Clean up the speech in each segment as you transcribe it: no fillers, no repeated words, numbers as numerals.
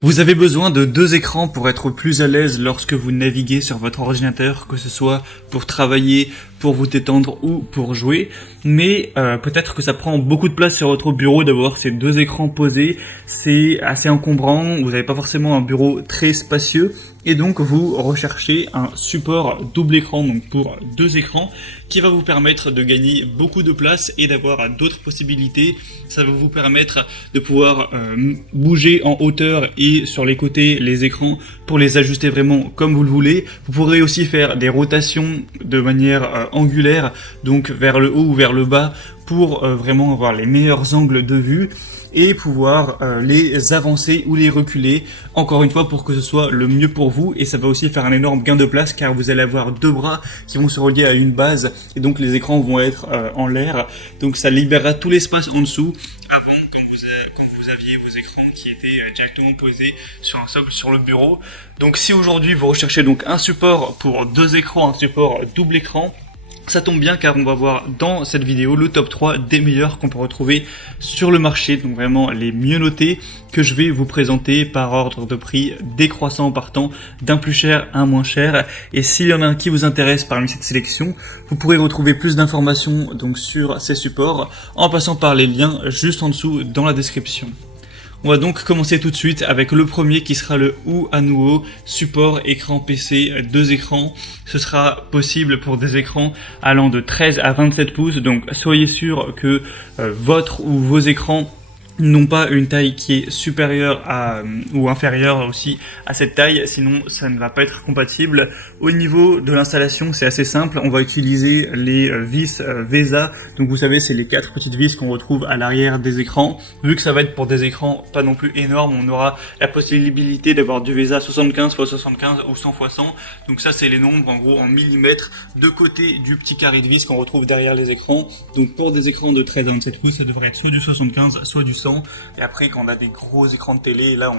Vous avez besoin de deux écrans pour être plus à l'aise lorsque vous naviguez sur votre ordinateur, que ce soit pour travailler, pour vous détendre ou pour jouer. Mais peut-être que ça prend beaucoup de place sur votre bureau d'avoir ces deux écrans posés. C'est assez encombrant, vous n'avez pas forcément un bureau très spacieux. Et donc vous recherchez un support double écran, donc pour deux écrans, qui va vous permettre de gagner beaucoup de place et d'avoir d'autres possibilités. Ça va vous permettre de pouvoir bouger en hauteur et sur les côtés les écrans pour les ajuster vraiment comme vous le voulez. Vous pourrez aussi faire des rotations de manière angulaire, donc vers le haut ou vers le bas, pour vraiment avoir les meilleurs angles de vue et pouvoir les avancer ou les reculer, encore une fois pour que ce soit le mieux pour vous. Et ça va aussi faire un énorme gain de place car vous allez avoir deux bras qui vont se relier à une base et donc les écrans vont être en l'air, donc ça libérera tout l'espace en dessous. Avant, quand vous aviez vos écrans qui étaient directement posés sur un socle sur le bureau. Donc si aujourd'hui vous recherchez donc un support pour deux écrans, un support double écran, ça tombe bien car on va voir dans cette vidéo le top 3 des meilleurs qu'on peut retrouver sur le marché, donc vraiment les mieux notés que je vais vous présenter par ordre de prix décroissant partant d'un plus cher à un moins cher. Et s'il y en a un qui vous intéresse parmi cette sélection, vous pourrez retrouver plus d'informations donc sur ces supports en passant par les liens juste en dessous dans la description. On va donc commencer tout de suite avec le premier qui sera le Uanuo support écran PC 2 écrans. Ce sera possible pour des écrans allant de 13 à 27 pouces, donc soyez sûr que votre ou vos écrans n'ont pas une taille qui est supérieure à ou inférieure aussi à cette taille, sinon ça ne va pas être compatible. Au niveau de l'installation, c'est assez simple, on va utiliser les vis VESA, donc vous savez c'est les 4 petites vis qu'on retrouve à l'arrière des écrans. Vu que ça va être pour des écrans pas non plus énormes, on aura la possibilité d'avoir du VESA 75 x 75 ou 100 x 100, donc ça c'est les nombres en gros en millimètres de côté du petit carré de vis qu'on retrouve derrière les écrans. Donc pour des écrans de 13 à 27 pouces, ça devrait être soit du 75, soit du 100. Et après quand on a des gros écrans de télé, là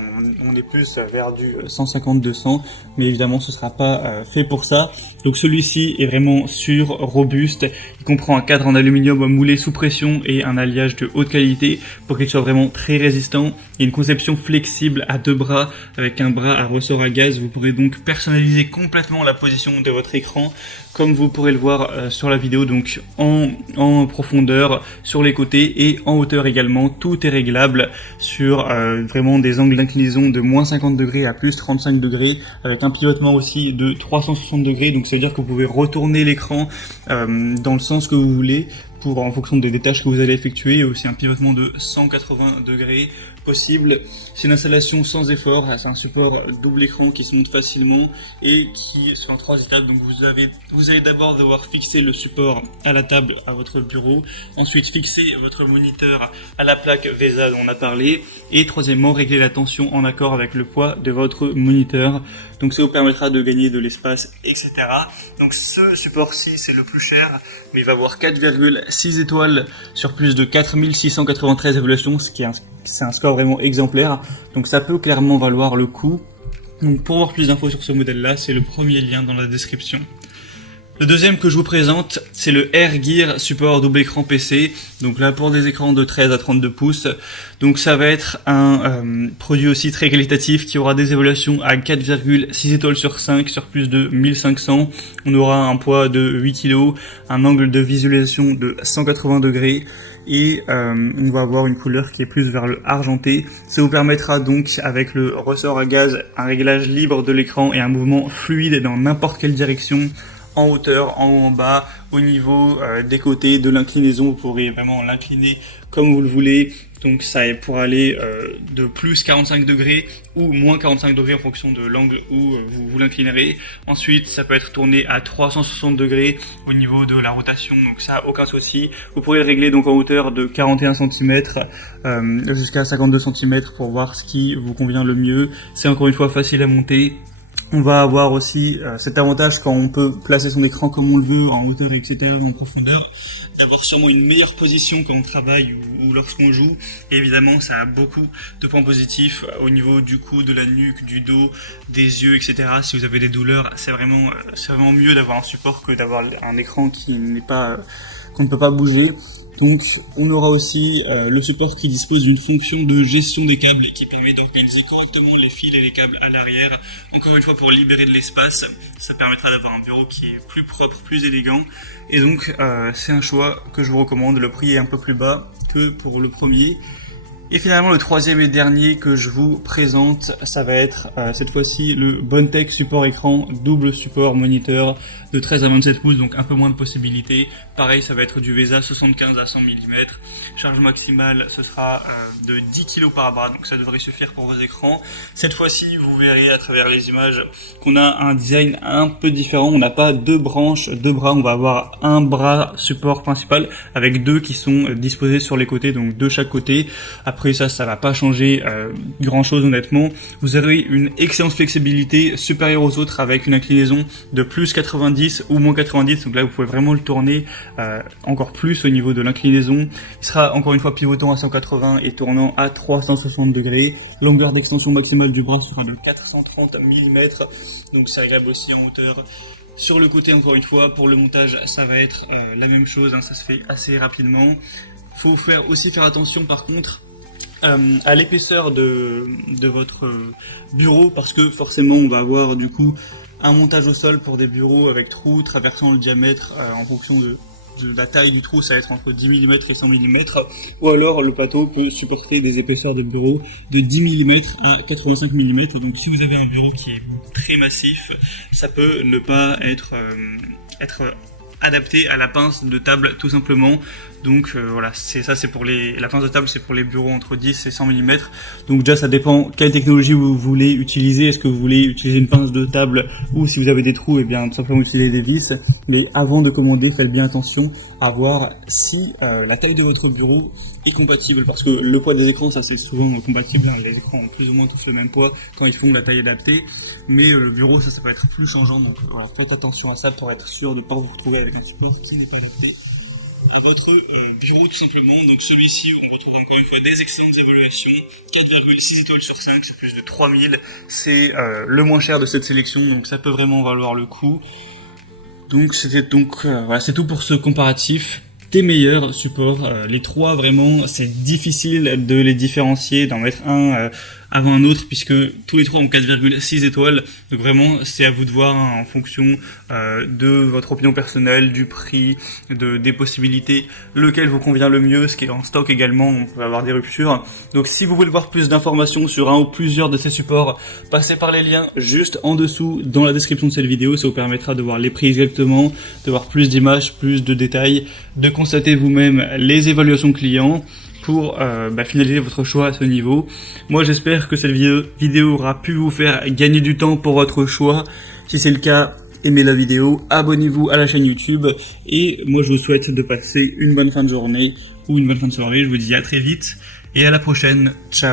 on est plus vers du 150-200, mais évidemment ce sera pas fait pour ça. Donc celui-ci est vraiment sûr, robuste, il comprend un cadre en aluminium moulé sous pression et un alliage de haute qualité pour qu'il soit vraiment très résistant. Il y a une conception flexible à deux bras avec un bras à ressort à gaz. Vous pourrez donc personnaliser complètement la position de votre écran comme vous pourrez le voir sur la vidéo, donc en profondeur, sur les côtés et en hauteur également. Tout est réglable sur vraiment des angles d'inclinaison de moins 50 degrés à plus 35 degrés avec un pivotement aussi de 360 degrés, donc ça veut dire que vous pouvez retourner l'écran dans le sens que vous voulez en fonction des tâches que vous allez effectuer, et aussi un pivotement de 180 degrés possible. C'est une installation sans effort, c'est un support double écran qui se monte facilement et qui est en 3 étapes. Donc vous allez d'abord devoir fixer le support à la table à votre bureau, ensuite fixer votre moniteur à la plaque VESA dont on a parlé, et troisièmement régler la tension en accord avec le poids de votre moniteur. Donc ça vous permettra de gagner de l'espace, etc. Donc ce support-ci c'est le plus cher, mais il va avoir 4,6 étoiles sur plus de 4693 évaluations, c'est un score vraiment exemplaire. Donc ça peut clairement valoir le coup. Donc pour avoir plus d'infos sur ce modèle-là, c'est le premier lien dans la description. Le deuxième que je vous présente, c'est le Airgear support double écran PC. Donc là pour des écrans de 13 à 32 pouces. Donc ça va être un produit aussi très qualitatif qui aura des évaluations à 4,6 étoiles sur 5 sur plus de 1500. On aura un poids de 8 kg, un angle de visualisation de 180 degrés. Et on va avoir une couleur qui est plus vers le argenté. Ça vous permettra donc avec le ressort à gaz un réglage libre de l'écran et un mouvement fluide dans n'importe quelle direction, en hauteur, en haut, en bas, au niveau des côtés, de l'inclinaison. Vous pourrez vraiment l'incliner comme vous le voulez. Donc ça est pour aller de plus 45 degrés ou moins 45 degrés en fonction de l'angle où vous l'inclinerez. Ensuite, ça peut être tourné à 360 degrés au niveau de la rotation, donc ça aucun souci. Vous pourrez le régler donc en hauteur de 41 cm jusqu'à 52 cm pour voir ce qui vous convient le mieux. C'est encore une fois facile à monter. On va avoir aussi cet avantage quand on peut placer son écran comme on le veut, en hauteur, etc., en profondeur, d'avoir sûrement une meilleure position quand on travaille ou lorsqu'on joue. Et évidemment, ça a beaucoup de points positifs au niveau du cou, de la nuque, du dos, des yeux, etc. Si vous avez des douleurs, c'est vraiment mieux d'avoir un support que d'avoir un écran qui n'est pas qu'on ne peut pas bouger. Donc on aura aussi le support qui dispose d'une fonction de gestion des câbles et qui permet d'organiser correctement les fils et les câbles à l'arrière. Encore une fois, pour libérer de l'espace, ça permettra d'avoir un bureau qui est plus propre, plus élégant. Et donc c'est un choix que je vous recommande. Le prix est un peu plus bas que pour le premier. Et finalement, le troisième et dernier que je vous présente, ça va être cette fois-ci le Bondtech support écran, double support moniteur de 13 à 27 pouces, donc un peu moins de possibilités. Pareil, ça va être du VESA 75 à 100 mm. Charge maximale, ce sera de 10 kg par bras, donc ça devrait suffire pour vos écrans. Cette fois-ci, vous verrez à travers les images qu'on a un design un peu différent. On n'a pas deux branches, deux bras, on va avoir un bras support principal avec deux qui sont disposés sur les côtés, donc de chaque côté. Après ça va pas changer grand chose honnêtement. Vous aurez une excellente flexibilité supérieure aux autres avec une inclinaison de plus 90 ou moins 90. Donc là vous pouvez vraiment le tourner encore plus au niveau de l'inclinaison. Il sera encore une fois pivotant à 180 et tournant à 360 degrés. Longueur d'extension maximale du bras sera de 430 mm. Donc c'est réglable aussi en hauteur. Sur le côté, encore une fois, pour le montage, ça va être la même chose, hein, ça se fait assez rapidement. Faut aussi faire attention par contre à l'épaisseur de votre bureau, parce que forcément on va avoir du coup un montage au sol pour des bureaux avec trous traversant le diamètre en fonction de la taille du trou, ça va être entre 10 mm et 100 mm, ou alors le plateau peut supporter des épaisseurs de bureau de 10 mm à 85 mm. Donc si vous avez un bureau qui est très massif, ça peut ne pas être adapté à la pince de table tout simplement. Donc voilà, c'est pour la pince de table, c'est pour les bureaux entre 10 et 100 mm. Donc déjà ça dépend quelle technologie vous voulez utiliser. Est-ce que vous voulez utiliser une pince de table, ou si vous avez des trous, et bien tout simplement utiliser des vis. Mais avant de commander, faites bien attention à voir si la taille de votre bureau est compatible, parce que le poids des écrans, ça c'est souvent compatible, hein. Les écrans ont plus ou moins tous le même poids quand ils font la taille adaptée, mais bureau ça peut être plus changeant. Donc voilà, faites attention à ça pour être sûr de ne pas vous retrouver avec un support qui n'est pas adapté à votre bureau tout simplement. Donc celui-ci, on retrouve encore une fois des excellentes évaluations, 4,6 étoiles sur 5, c'est plus de 3000, c'est le moins cher de cette sélection, donc ça peut vraiment valoir le coup. Donc voilà, c'est tout pour ce comparatif des meilleurs supports. Les trois, vraiment, c'est difficile de les différencier, d'en mettre un avant un autre, puisque tous les trois ont 4,6 étoiles. Donc vraiment, c'est à vous de voir, hein, en fonction de votre opinion personnelle, du prix, des possibilités, lequel vous convient le mieux, ce qui est en stock également, on peut avoir des ruptures. Donc si vous voulez voir plus d'informations sur un ou plusieurs de ces supports, passez par les liens juste en dessous dans la description de cette vidéo. Ça vous permettra de voir les prix exactement, de voir plus d'images, plus de détails, de constater vous-même les évaluations clients pour finaliser votre choix à ce niveau. Moi j'espère que cette vidéo aura pu vous faire gagner du temps pour votre choix. Si c'est le cas, aimez la vidéo, abonnez-vous à la chaîne YouTube, et moi je vous souhaite de passer une bonne fin de journée ou une bonne fin de soirée. Je vous dis à très vite et à la prochaine. Ciao.